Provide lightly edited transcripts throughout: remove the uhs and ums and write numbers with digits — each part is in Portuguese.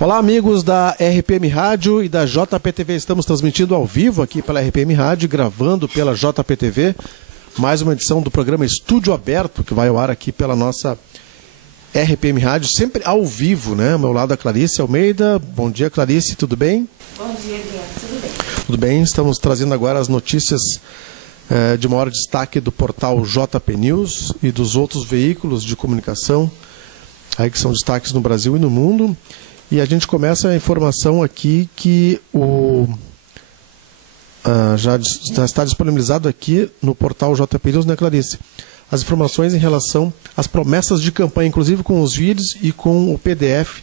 Olá, amigos da RPM Rádio e da JPTV. Estamos transmitindo ao vivo aqui pela RPM Rádio, gravando pela JPTV, mais uma edição do programa Estúdio Aberto, que vai ao ar aqui pela nossa RPM Rádio, sempre ao vivo, né? Ao meu lado a Clarice Almeida. Bom dia, Clarice, tudo bem? Bom dia, Adriano, tudo bem? Tudo bem, estamos trazendo agora as notícias de maior destaque do portal JP News e dos outros veículos de comunicação aí que são destaques no Brasil e no mundo. E a gente começa a informação aqui que já está disponibilizado aqui no portal JP News, né, Clarice? As informações em relação às promessas de campanha, inclusive com os vídeos e com o PDF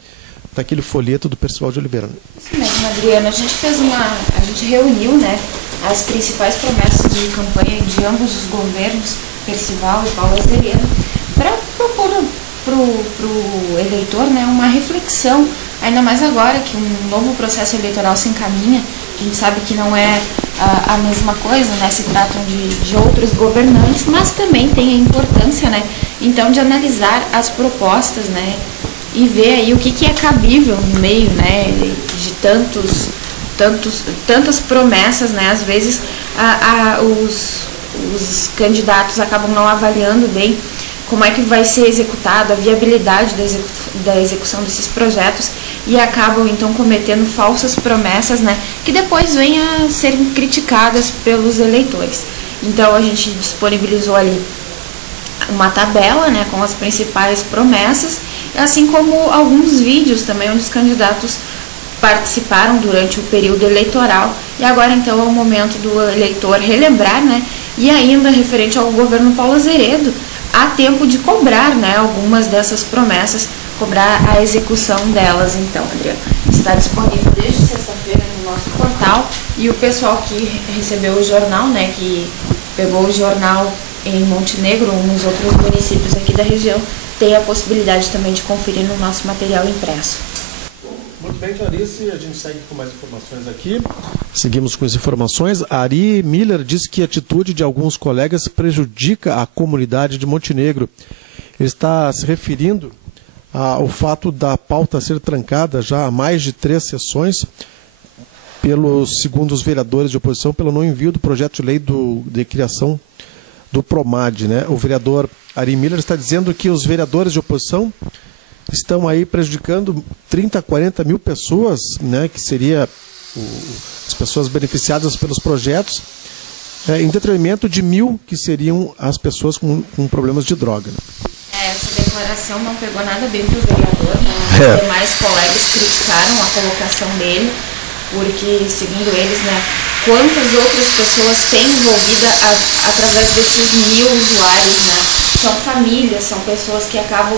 daquele folheto do Percival de Oliveira. Isso mesmo, Adriana. A gente reuniu, né, as principais promessas de campanha de ambos os governos, Percival e Paulo Azeredo, para propor para o eleitor, né, uma reflexão, ainda mais agora que um novo processo eleitoral se encaminha. A gente sabe que não é a mesma coisa, né, se tratam de outros governantes, mas também tem a importância, né, então, de analisar as propostas, né, e ver aí o que é cabível no meio, né, de tantas promessas, né, às vezes os candidatos acabam não avaliando bem como é que vai ser executado, a viabilidade da execução desses projetos, e acabam então cometendo falsas promessas, né, que depois vêm a serem criticadas pelos eleitores. Então a gente disponibilizou ali uma tabela, né, com as principais promessas, assim como alguns vídeos também onde os candidatos participaram durante o período eleitoral, e agora então é o momento do eleitor relembrar, né, e ainda referente ao governo Paulo Azeredo, há tempo de cobrar, né, algumas dessas promessas, cobrar a execução delas. Então, Adriano, está disponível desde sexta-feira no nosso portal, e o pessoal que recebeu o jornal, né, que pegou o jornal em Montenegro ou nos outros municípios aqui da região, tem a possibilidade também de conferir no nosso material impresso. Muito bem, Clarice, a gente segue com mais informações aqui. Seguimos com as informações. Ari Miller diz que a atitude de alguns colegas prejudica a comunidade de Montenegro. Ele está se referindo ao fato da pauta ser trancada já há mais de 3 sessões, segundo os vereadores de oposição, pelo não envio do projeto de lei de criação do PROMAD, né? O vereador Ari Miller está dizendo que os vereadores de oposição estão aí prejudicando 30 a 40 mil pessoas, né, que seria as pessoas beneficiadas pelos projetos, em detrimento de 1.000 que seriam as pessoas com problemas de droga. Né? Essa declaração não pegou nada bem para o vereador, né? Os demais colegas criticaram a colocação dele, porque, segundo eles, né, quantas outras pessoas têm envolvida através desses 1.000 usuários, né? São famílias, são pessoas que acabam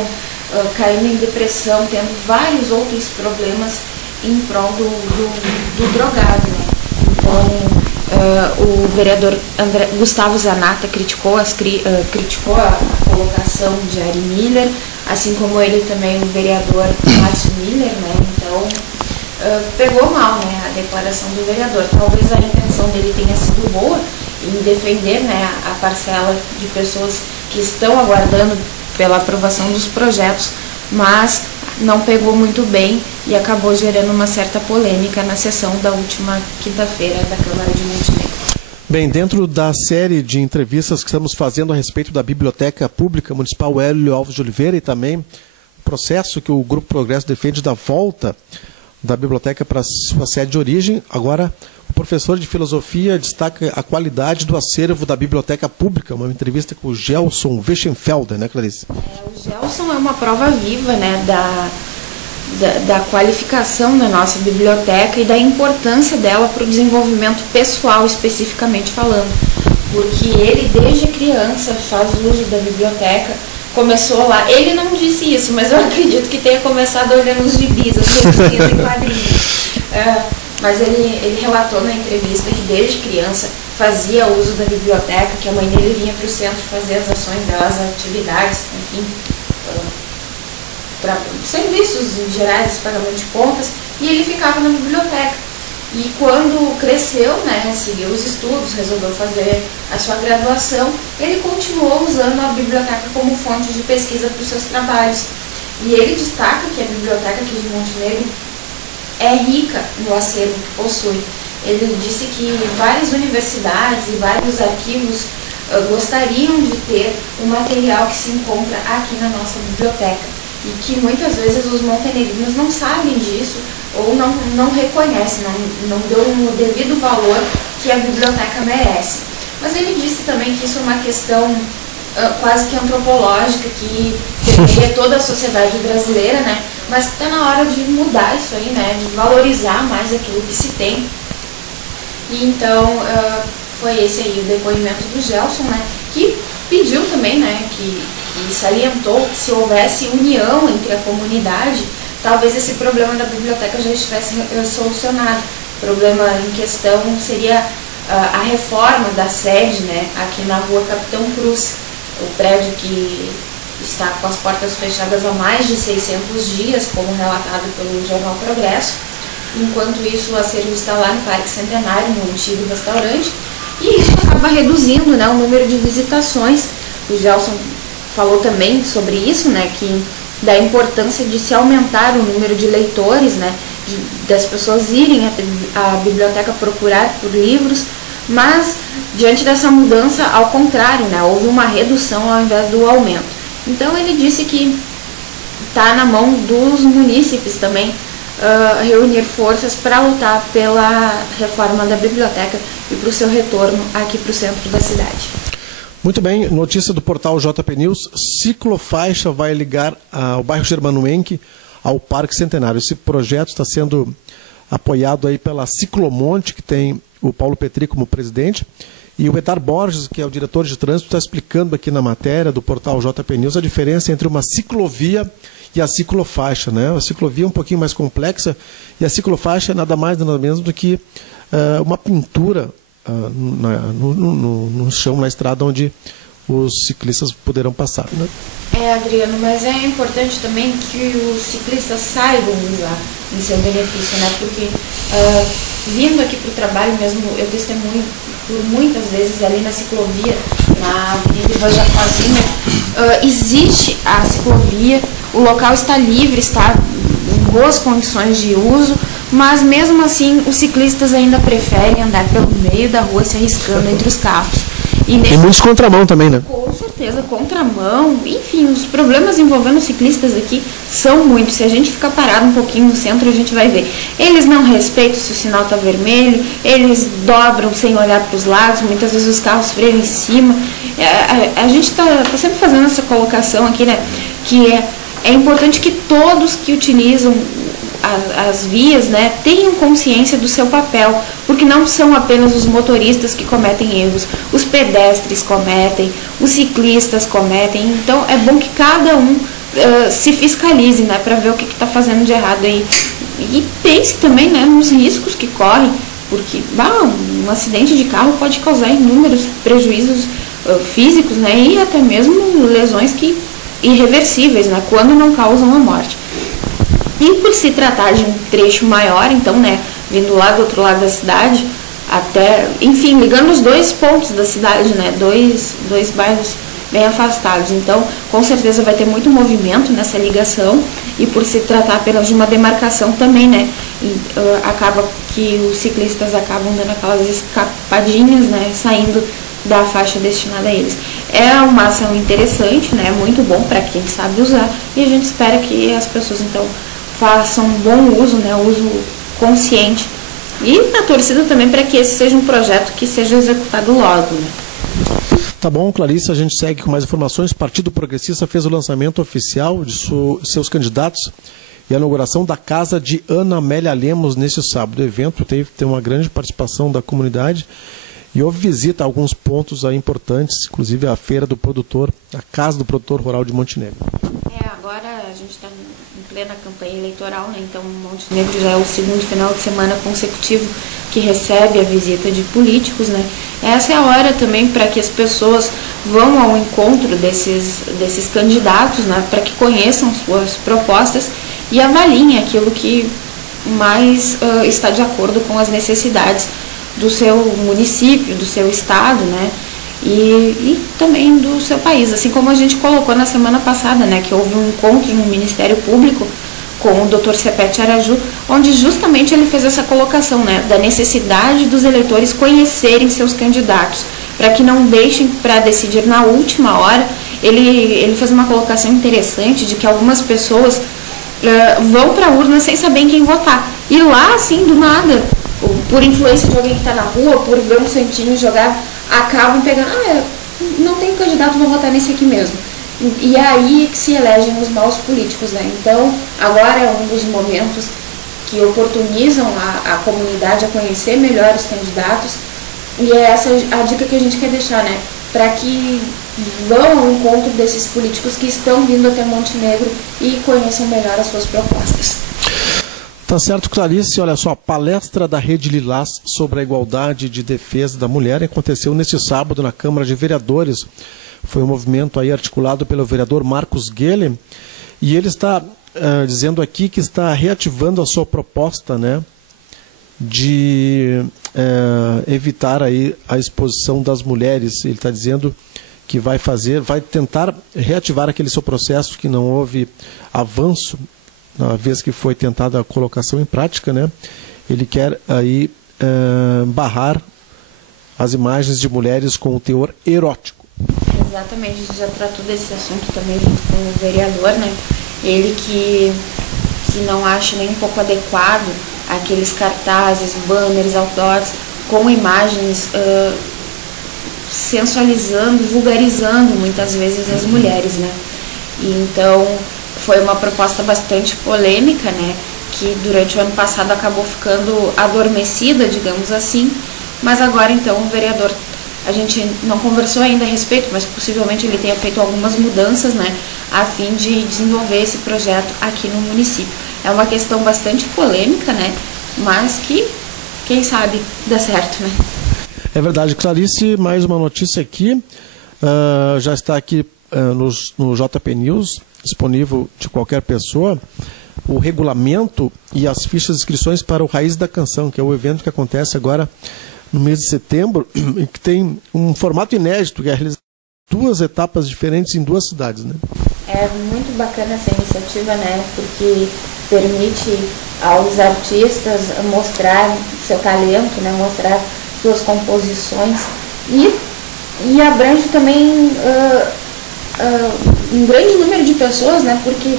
caindo em depressão, tendo vários outros problemas em prol do drogado, né? Então, o vereador Gustavo Zanata criticou a colocação de Ari Miller, assim como ele também, o vereador Márcio Miller, né? Então, pegou mal, né, a declaração do vereador. Talvez a intenção dele tenha sido boa em defender, né, a parcela de pessoas que estão aguardando pela aprovação dos projetos, mas não pegou muito bem e acabou gerando uma certa polêmica na sessão da última quinta-feira da Câmara de Montenegro. Bem, dentro da série de entrevistas que estamos fazendo a respeito da Biblioteca Pública Municipal Hélio Alves de Oliveira e também o processo que o Grupo Progresso defende da volta da biblioteca para sua sede de origem, agora o professor de filosofia destaca a qualidade do acervo da Biblioteca Pública, uma entrevista com o Gelson Weschenfelder, né, Clarice? O Gelson é uma prova viva, né, da qualificação da nossa biblioteca e da importância dela para o desenvolvimento pessoal, especificamente falando, porque ele, desde criança, faz uso da biblioteca. Começou lá, ele não disse isso, mas eu acredito que tenha começado olhando os gibis, as revistas em quadrinhos. Mas ele relatou na entrevista que desde criança fazia uso da biblioteca, que a mãe dele vinha para o centro fazer as ações delas, as atividades, enfim, para serviços gerais, pagamento de contas, e ele ficava na biblioteca. E quando cresceu, né, seguiu os estudos, resolveu fazer a sua graduação, ele continuou usando a biblioteca como fonte de pesquisa para os seus trabalhos. E ele destaca que a biblioteca aqui de Montenegro é rica no acervo que possui. Ele disse que várias universidades e vários arquivos gostariam de ter o material que se encontra aqui na nossa biblioteca e que muitas vezes os montenegrinos não sabem disso ou não reconhecem, não dão o devido valor que a biblioteca merece. Mas ele disse também que isso é uma questão quase que antropológica, que permeia toda a sociedade brasileira, né? Mas está na hora de mudar isso aí, né? De valorizar mais aquilo que se tem. E então foi esse aí o depoimento do Gelson, né? Que pediu também, né? Que salientou que se houvesse união entre a comunidade, talvez esse problema da biblioteca já estivesse solucionado. O problema em questão seria a reforma da sede, né? Aqui na rua Capitão Cruz, o prédio que está com as portas fechadas há mais de 600 dias, como relatado pelo jornal Progresso. Enquanto isso, o acervo está lá no Parque Centenário, no antigo restaurante, e isso acaba reduzindo, né, o número de visitações. O Gelson falou também sobre isso, né, que da importância de se aumentar o número de leitores, né, das pessoas irem à biblioteca procurar por livros, mas diante dessa mudança, ao contrário, né, houve uma redução ao invés do aumento. Então ele disse que está na mão dos munícipes também reunir forças para lutar pela reforma da biblioteca e para o seu retorno aqui para o centro da cidade. Muito bem, notícia do portal JP News: ciclofaixa vai ligar o bairro Germanuenque ao Parque Centenário. Esse projeto está sendo apoiado aí pela Ciclomonte, que tem o Paulo Petri como presidente, e o Edar Borges, que é o diretor de trânsito, está explicando aqui na matéria do portal JP News a diferença entre uma ciclovia e a ciclofaixa, né? A ciclovia é um pouquinho mais complexa e a ciclofaixa é nada mais nada menos do que uma pintura no chão, na estrada onde os ciclistas poderão passar, né? Adriano, mas é importante também que os ciclistas saibam usar em seu benefício, né? Porque vindo aqui para o trabalho mesmo, eu testemunho por muitas vezes ali na ciclovia, na Avenida Ivan Jacozinho, existe a ciclovia, o local está livre, está em boas condições de uso, mas mesmo assim os ciclistas ainda preferem andar pelo meio da rua se arriscando entre os carros. E muitos contramão também, né? Com certeza, contramão, enfim, os problemas envolvendo ciclistas aqui são muitos. Se a gente ficar parado um pouquinho no centro, a gente vai ver. Eles não respeitam se o sinal está vermelho, eles dobram sem olhar para os lados, muitas vezes os carros freiam em cima. A gente está sempre fazendo essa colocação aqui, né? Que é importante que todos que utilizam as vias, né, tenham consciência do seu papel, porque não são apenas os motoristas que cometem erros, os pedestres cometem, os ciclistas cometem, então é bom que cada um se fiscalize, né, para ver o que está fazendo de errado aí, e pense também, né, nos riscos que correm, porque um acidente de carro pode causar inúmeros prejuízos físicos, né, e até mesmo lesões irreversíveis, né, quando não causam a morte. E por se tratar de um trecho maior, então, né, vindo lá do outro lado da cidade, até, enfim, ligando os dois pontos da cidade, né, dois bairros bem afastados. Então, com certeza vai ter muito movimento nessa ligação, e por se tratar apenas de uma demarcação também, né, acaba que os ciclistas acabam dando aquelas escapadinhas, né, saindo da faixa destinada a eles. É uma ação interessante, né, muito bom para quem sabe usar, e a gente espera que as pessoas, então, façam um bom uso, né, uso consciente, e na torcida também para que esse seja um projeto que seja executado logo, né. Tá bom, Clarice, a gente segue com mais informações. O Partido Progressista fez o lançamento oficial de seus candidatos e a inauguração da casa de Ana Amélia Lemos neste sábado. O evento teve uma grande participação da comunidade e houve visita a alguns pontos aí importantes, inclusive a feira do produtor, a casa do produtor rural de Montenegro. Agora a gente está em plena campanha eleitoral, né? Então Montenegro já é o segundo final de semana consecutivo que recebe a visita de políticos, né? Essa é a hora também para que as pessoas vão ao encontro desses candidatos, né? Para que conheçam suas propostas e avaliem aquilo que mais está de acordo com as necessidades do seu município, do seu estado, né? E também do seu país, assim como a gente colocou na semana passada, né, que houve um encontro no Ministério Público com o Dr. Cepete Araju, onde justamente ele fez essa colocação, né, da necessidade dos eleitores conhecerem seus candidatos, para que não deixem para decidir na última hora. Ele fez uma colocação interessante de que algumas pessoas vão para a urna sem saber em quem votar. E lá, assim, do nada, por influência de alguém que está na rua, por ver um santinho jogar, acabam pegando, não tem candidato, vou votar nesse aqui mesmo. E aí é que se elegem os maus políticos, né? Então, agora é um dos momentos que oportunizam a comunidade a conhecer melhor os candidatos, e é essa a dica que a gente quer deixar, né? Para que vão ao encontro desses políticos que estão vindo até Montenegro e conheçam melhor as suas propostas. Tá certo, Clarice. Olha só, a palestra da Rede Lilás sobre a igualdade de defesa da mulher aconteceu neste sábado na Câmara de Vereadores. Foi um movimento aí articulado pelo vereador Marcos Guelle, e ele está dizendo aqui que está reativando a sua proposta, né, de evitar aí a exposição das mulheres. Ele está dizendo que vai tentar reativar aquele seu processo, que não houve avanço na vez que foi tentada a colocação em prática, né? Ele quer aí barrar as imagens de mulheres com teor erótico. Exatamente, a gente já tratou desse assunto também junto com o vereador, né? Ele que não acha nem um pouco adequado aqueles cartazes, banners, outdoors com imagens sensualizando, vulgarizando muitas vezes as mulheres, né? E então foi uma proposta bastante polêmica, né? Que durante o ano passado acabou ficando adormecida, digamos assim, mas agora então o vereador, a gente não conversou ainda a respeito, mas possivelmente ele tenha feito algumas mudanças, né, a fim de desenvolver esse projeto aqui no município. É uma questão bastante polêmica, né, mas que, quem sabe, dá certo, né? É verdade, Clarice. Mais uma notícia aqui, já está aqui no JP News, disponível de qualquer pessoa, o regulamento e as fichas de inscrições para o Raiz da Canção, que é o evento que acontece agora no mês de setembro, e que tem um formato inédito, que é realizar 2 etapas diferentes em 2 cidades, né? É muito bacana essa iniciativa, né? Porque permite aos artistas mostrar seu talento, né? Mostrar suas composições e abrange também um grande número de pessoas, né? Porque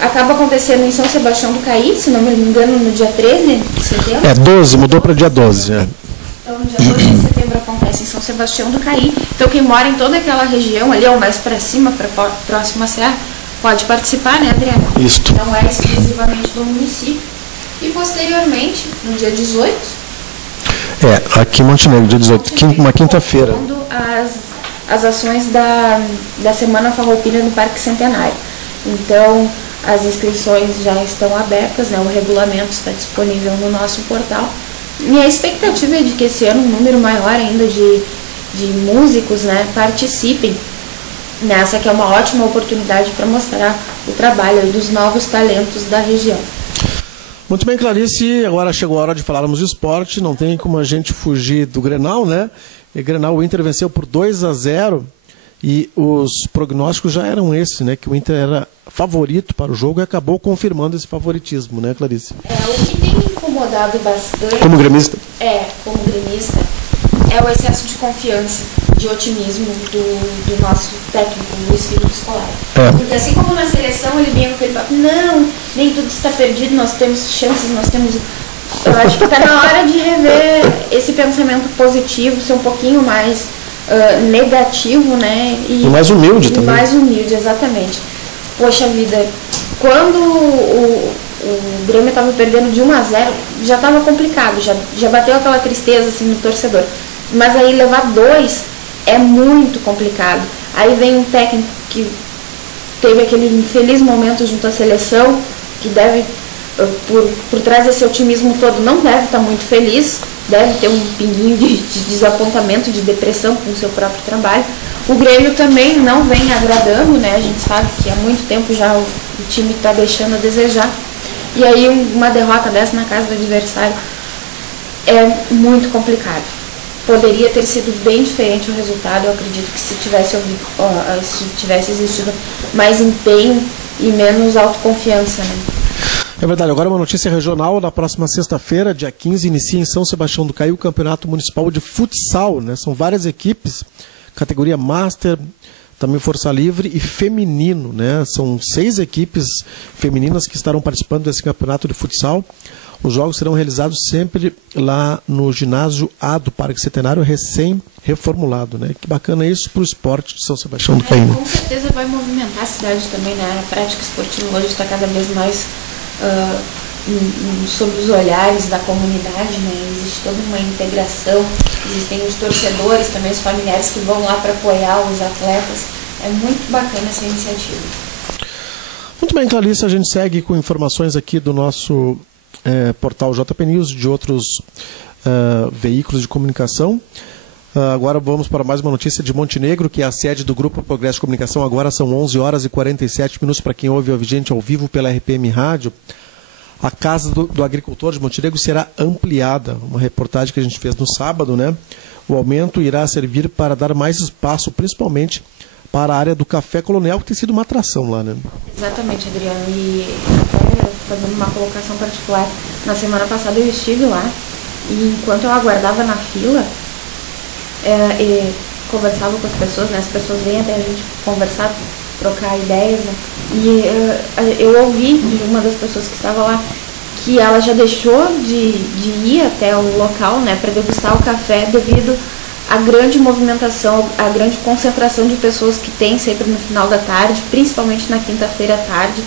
acaba acontecendo em São Sebastião do Caí, se não me engano, no dia 13 de setembro. 12, mudou para dia 12, Então, no dia 12 de setembro acontece em São Sebastião do Caí. Então, quem mora em toda aquela região ali, ou mais para cima, próxima à serra, pode participar, né, Adriana? Isto. Não é exclusivamente do município. E, posteriormente, no dia 18... aqui em Montenegro, dia 18, uma quinta-feira. As ações da Semana Farroupilha no Parque Centenário. Então, as inscrições já estão abertas, né? O regulamento está disponível no nosso portal. E a expectativa é de que esse ano um número maior ainda de músicos, né, participem nessa, que é uma ótima oportunidade para mostrar o trabalho aí dos novos talentos da região. Muito bem, Clarice, agora chegou a hora de falarmos de esporte, não tem como a gente fugir do Grenal, né? E Grenal, o Inter venceu por 2-0 e os prognósticos já eram esses, né? Que o Inter era favorito para o jogo e acabou confirmando esse favoritismo, né, Clarice? O que tem me incomodado bastante... Como gremista? Como gremista, é o excesso de confiança, de otimismo do nosso técnico, Luiz Felipe Scolari. Porque assim como na seleção ele vinha com aquele papo, não, nem tudo está perdido, nós temos chances, nós temos... Eu acho que está na hora de rever esse pensamento positivo, ser um pouquinho mais negativo, né? E mais humilde também. Mais humilde, exatamente. Poxa vida, quando o Grêmio estava perdendo de 1-0, já estava complicado, já bateu aquela tristeza assim no torcedor. Mas aí levar 2 é muito complicado. Aí vem um técnico que teve aquele infeliz momento junto à seleção, que deve, por trás desse otimismo todo, não deve estar muito feliz, deve ter um pinguinho de desapontamento, de depressão com o seu próprio trabalho. O Grêmio também não vem agradando, né? A gente sabe que há muito tempo já o time está deixando a desejar. E aí uma derrota dessa na casa do adversário é muito complicado. Poderia ter sido bem diferente o resultado. Eu acredito que se tivesse existido mais empenho e menos autoconfiança, né? É verdade. Agora uma notícia regional. Na próxima sexta-feira, dia 15, inicia em São Sebastião do Caí o Campeonato Municipal de Futsal, né? São várias equipes, categoria Master, também Força Livre e feminino, né? São 6 equipes femininas que estarão participando desse campeonato de futsal. Os jogos serão realizados sempre lá no ginásio A do Parque Centenário, recém-reformulado, né? Que bacana isso para o esporte de São Sebastião do Caí. Com certeza vai movimentar a cidade também, né? A prática esportiva hoje está cada vez mais sob os olhares da comunidade, né? Existe toda uma integração, existem os torcedores, também os familiares que vão lá para apoiar os atletas. É muito bacana essa iniciativa. Muito bem, Clarice, a gente segue com informações aqui do nosso portal JP News e de outros veículos de comunicação. Agora vamos para mais uma notícia de Montenegro, que é a sede do Grupo Progresso de Comunicação. Agora são 11 horas e 47 minutos para quem ouve a gente ao vivo pela RPM Rádio. A Casa do Agricultor de Montenegro será ampliada. Uma reportagem que a gente fez no sábado, né? O aumento irá servir para dar mais espaço, principalmente para a área do Café Colonial, que tem sido uma atração lá, né? Exatamente, Adriano. E até fazendo uma colocação particular, na semana passada eu estive lá e enquanto eu aguardava na fila, e conversava com as pessoas, né? As pessoas vêm até a gente conversar, trocar ideias, né? E eu ouvi de uma das pessoas que estava lá que ela já deixou de ir até o local, né, para degustar o café devido à grande movimentação, à grande concentração de pessoas que tem sempre no final da tarde, principalmente na quinta-feira à tarde.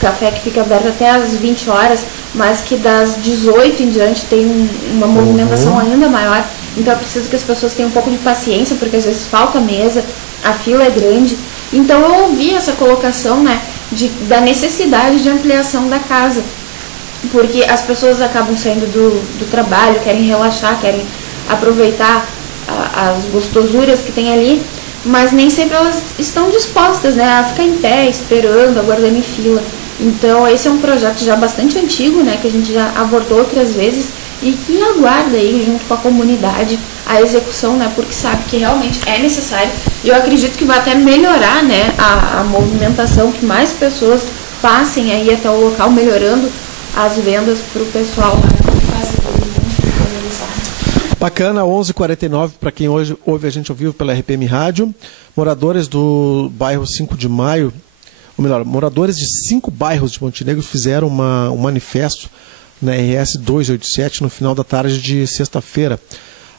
Café que fica aberto até às 20 horas, mas que das 18 em diante tem uma movimentação ainda maior. Então é preciso que as pessoas tenham um pouco de paciência, porque às vezes falta mesa, a fila é grande. Então eu ouvi essa colocação, né, da necessidade de ampliação da casa, porque as pessoas acabam saindo do trabalho, querem relaxar, querem aproveitar as gostosuras que tem ali, mas nem sempre elas estão dispostas, né, a ficar em pé, esperando, aguardando em fila. Então esse é um projeto já bastante antigo, né, que a gente já abordou outras vezes e que aguarda aí, junto com a comunidade, a execução, né, porque sabe que realmente é necessário. E eu acredito que vai até melhorar, né, a movimentação, que mais pessoas passem aí até o local, melhorando as vendas para o pessoal lá. Bacana, 11h49 para quem hoje ouve a gente ao vivo pela RPM Rádio. Moradores do bairro 5 de Maio, ou melhor, moradores de 5 bairros de Montenegro fizeram um manifesto na RS 287 no final da tarde de sexta-feira.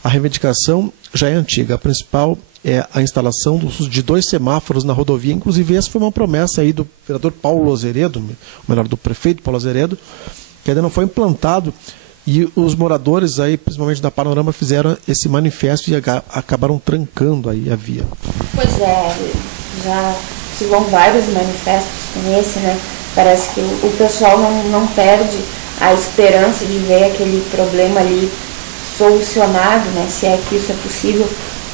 A reivindicação já é antiga. A principal é a instalação de 2 semáforos na rodovia. Inclusive, essa foi uma promessa aí do vereador Paulo Azeredo, ou melhor, do prefeito Paulo Azeredo, que ainda não foi implantado. E os moradores aí, principalmente da Panorama, fizeram esse manifesto e acabaram trancando aí a via. Pois é, já se vão vários manifestos como esse, né? Parece que o pessoal não perde a esperança de ver aquele problema ali solucionado, né? Se é que isso é possível,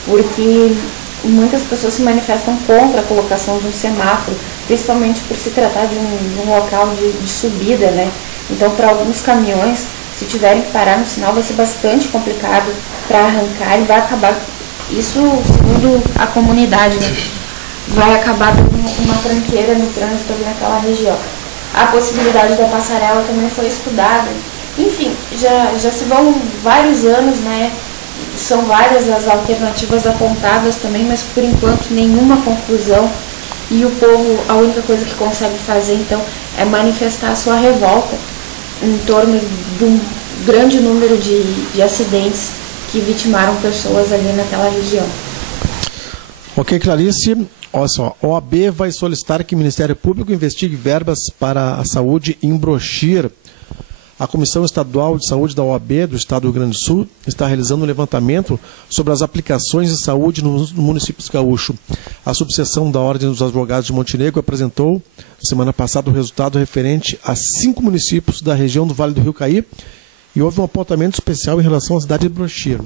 porque muitas pessoas se manifestam contra a colocação de um semáforo, principalmente por se tratar de um local de subida, né? Então, para alguns caminhões, se tiverem que parar no sinal, vai ser bastante complicado para arrancar e vai acabar, isso segundo a comunidade, né, vai acabar dando uma tranqueira no trânsito ali naquela região. A possibilidade da passarela também foi estudada. Enfim, já se vão vários anos, né, são várias as alternativas apontadas também, mas por enquanto nenhuma conclusão. E o povo, a única coisa que consegue fazer então é manifestar a sua revolta em torno de um grande número de acidentes que vitimaram pessoas ali naquela região. Ok, Clarice. Olha só, a OAB vai solicitar que o Ministério Público investigue verbas para a saúde em Brochir. A Comissão Estadual de Saúde da OAB do Estado do Rio Grande do Sul está realizando um levantamento sobre as aplicações de saúde nos municípios gaúchos. A subseção da Ordem dos Advogados de Montenegro apresentou, semana passada, o resultado referente a 5 municípios da região do Vale do Rio Caí e houve um apontamento especial em relação à cidade de Brochir.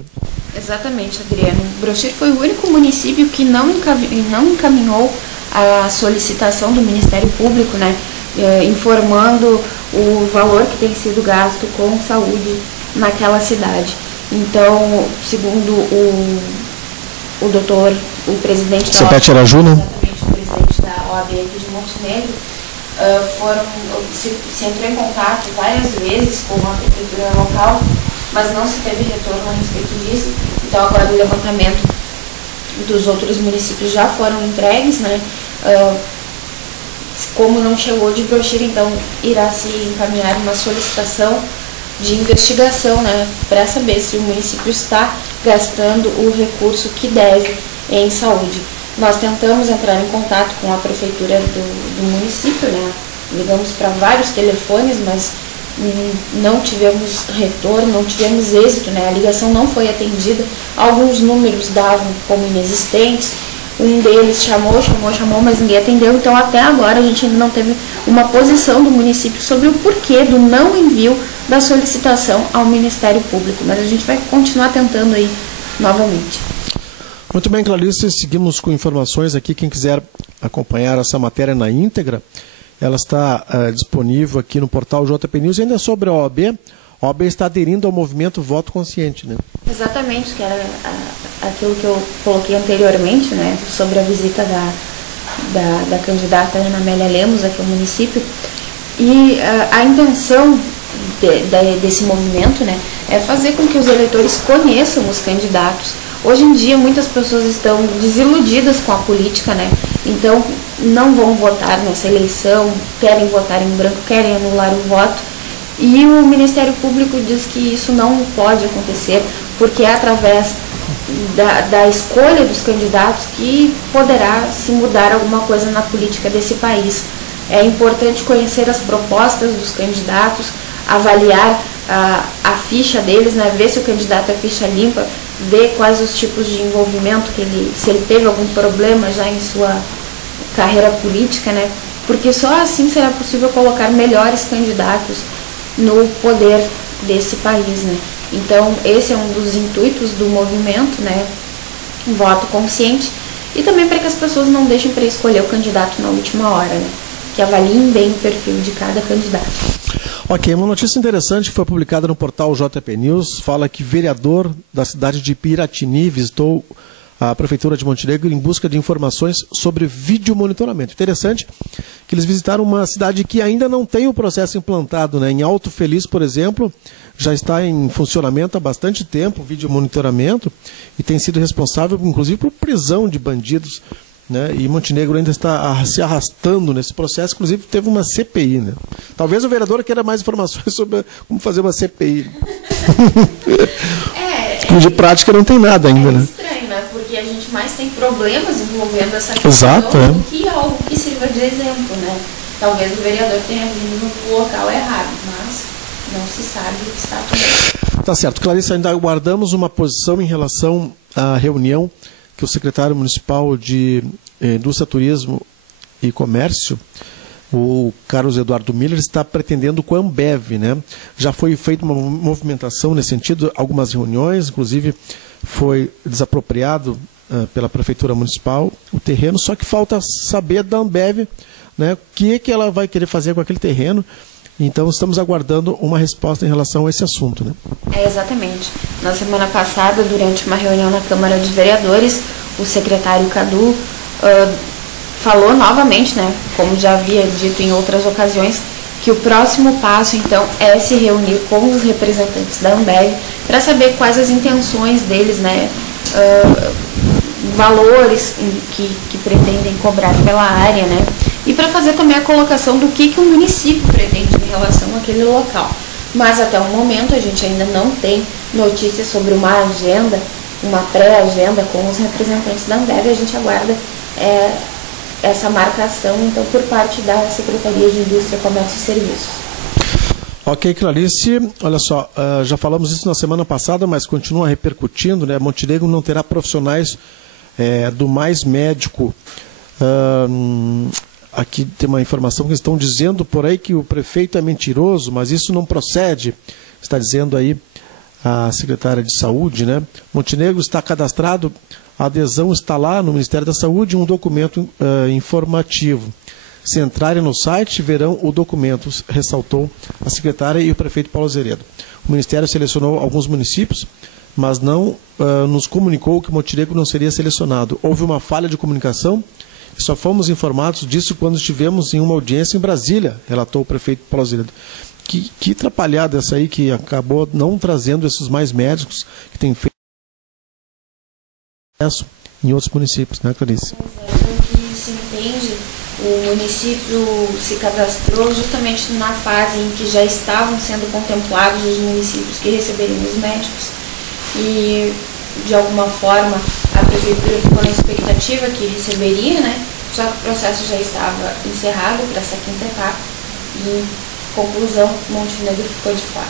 Exatamente, Adriano. Brochir foi o único município que não encaminhou a solicitação do Ministério Público, né, informando o valor que tem sido gasto com saúde naquela cidade. Então, segundo o doutor, o presidente da OAB, Araju, né? exatamente, o presidente da OAB aqui de Montenegro, se entrou em contato várias vezes com a prefeitura local, mas não se teve retorno a respeito disso. Então agora o levantamento dos outros municípios já foram entregues, né? Como não chegou de brochura, então irá se encaminhar uma solicitação de investigação, né, para saber se o município está gastando o recurso que deve em saúde. Nós tentamos entrar em contato com a prefeitura do município, né, ligamos para vários telefones, mas não tivemos retorno, não tivemos êxito, né, a ligação não foi atendida, alguns números davam como inexistentes, um deles chamou, mas ninguém atendeu, então até agora a gente ainda não teve uma posição do município sobre o porquê do não envio da solicitação ao Ministério Público, mas a gente vai continuar tentando aí novamente. Muito bem, Clarice, seguimos com informações aqui, quem quiser acompanhar essa matéria na íntegra, ela está disponível aqui no portal JP News, e ainda sobre a OAB. A OAB está aderindo ao movimento Voto Consciente, né? Exatamente, que era aquilo que eu coloquei anteriormente, né, sobre a visita da candidata Ana Amélia Lemos aqui ao município. E a intenção desse movimento, né, é fazer com que os eleitores conheçam os candidatos. Hoje em dia muitas pessoas estão desiludidas com a política, né, então não vão votar nessa eleição, querem votar em branco, querem anular o voto. E o Ministério Público diz que isso não pode acontecer, porque é através da escolha dos candidatos que poderá se mudar alguma coisa na política desse país. É importante conhecer as propostas dos candidatos, avaliar a ficha deles, né, ver se o candidato é ficha limpa, ver quais os tipos de envolvimento, se ele teve algum problema já em sua carreira política, né, porque só assim será possível colocar melhores candidatos no poder desse país, né. Então, esse é um dos intuitos do movimento, né, voto consciente, e também para que as pessoas não deixem para escolher o candidato na última hora, né, que avaliem bem o perfil de cada candidato. Ok, uma notícia interessante que foi publicada no portal JP News, fala que vereador da cidade de Piratini visitou a Prefeitura de Montenegro em busca de informações sobre videomonitoramento. Interessante que eles visitaram uma cidade que ainda não tem o processo implantado, né? Em Alto Feliz, por exemplo, já está em funcionamento há bastante tempo o videomonitoramento e tem sido responsável, inclusive, por prisão de bandidos, né? E Montenegro ainda está se arrastando nesse processo, inclusive teve uma CPI, né? Talvez o vereador queira mais informações sobre como fazer uma CPI. De prática não tem nada ainda, né? Estranho, né? Porque a gente mais tem problemas envolvendo essa questão. Exato, do que algo que sirva de exemplo, né? Talvez o vereador tenha vindo no local errado, mas não se sabe o que está acontecendo. Tá certo. Clarice, ainda aguardamos uma posição em relação à reunião que o secretário municipal de Indústria, Turismo e Comércio, o Carlos Eduardo Miller, está pretendendo com a Ambev, né? Já foi feita uma movimentação nesse sentido, algumas reuniões, inclusive foi desapropriado pela Prefeitura Municipal o terreno, só que falta saber da Ambev, né, o que ela vai querer fazer com aquele terreno. Então estamos aguardando uma resposta em relação a esse assunto, né? Exatamente. Na semana passada, durante uma reunião na Câmara de Vereadores, o secretário Cadu falou novamente, né, como já havia dito em outras ocasiões, que o próximo passo, então, é se reunir com os representantes da Ambev para saber quais as intenções deles, né, valores que pretendem cobrar pela área, né, e para fazer também a colocação do que o município pretende em relação àquele local. Mas até o momento a gente ainda não tem notícias sobre uma agenda, uma pré-agenda com os representantes da Ambev, e a gente aguarda essa marcação, então, por parte da Secretaria de Indústria, Comércio e Serviços. Ok, Clarice, olha só, já falamos isso na semana passada, mas continua repercutindo, né? Montenegro não terá profissionais do Mais Médico. Aqui tem uma informação que estão dizendo por aí que o prefeito é mentiroso, mas isso não procede, está dizendo aí a secretária de Saúde, né? Montenegro está cadastrado, a adesão está lá no Ministério da Saúde, um documento informativo. Se entrarem no site, verão o documento, ressaltou a secretária e o prefeito Paulo Azeredo. O Ministério selecionou alguns municípios, mas não nos comunicou que Montenegro não seria selecionado. Houve uma falha de comunicação Só fomos informados disso quando estivemos em uma audiência em Brasília, relatou o prefeito Paulo Azevedo. Que atrapalhada essa aí, que acabou não trazendo esses mais médicos que têm feito acesso em outros municípios, né, Clarice? Pelo que se entende, o município se cadastrou justamente na fase em que já estavam sendo contemplados os municípios que receberiam os médicos e, de alguma forma, a prefeitura ficou na expectativa que receberia, né? Só que o processo já estava encerrado para essa quinta etapa e, conclusão, Montenegro ficou de fora.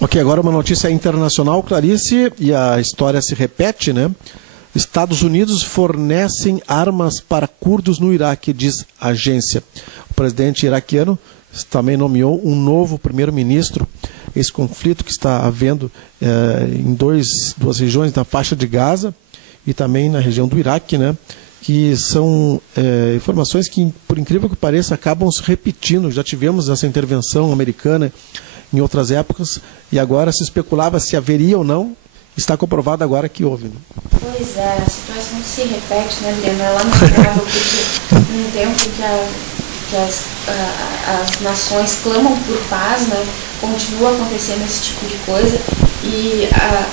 Ok, agora uma notícia internacional, Clarice, e a história se repete, né? Estados Unidos fornecem armas para curdos no Iraque, diz a agência. O presidente iraquiano também nomeou um novo primeiro-ministro. Esse conflito que está havendo em duas regiões, na faixa de Gaza e também na região do Iraque, né? Que são informações que, por incrível que pareça, acabam se repetindo. Já tivemos essa intervenção americana em outras épocas e agora se especulava se haveria ou não. Está comprovado agora que houve. Né? Pois é, a situação se repete, né, Breno? É lamentável porque num tempo que as nações clamam por paz, né, continua acontecendo esse tipo de coisa e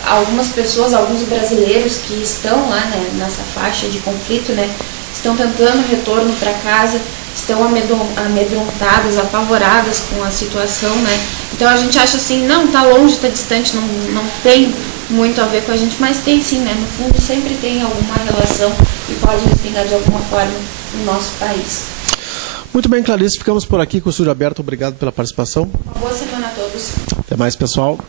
algumas pessoas, alguns brasileiros que estão lá, né, nessa faixa de conflito, né, estão tentando retorno para casa, estão amedrontadas, apavoradas com a situação, né? Então a gente acha assim, não, tá longe, tá distante, não tem muito a ver com a gente, mas tem sim, né? No fundo sempre tem alguma relação e pode respingar de alguma forma no nosso país. Muito bem, Clarice, ficamos por aqui com o Estúdio Aberto. Obrigado pela participação. Uma boa semana a todos. Até mais, pessoal.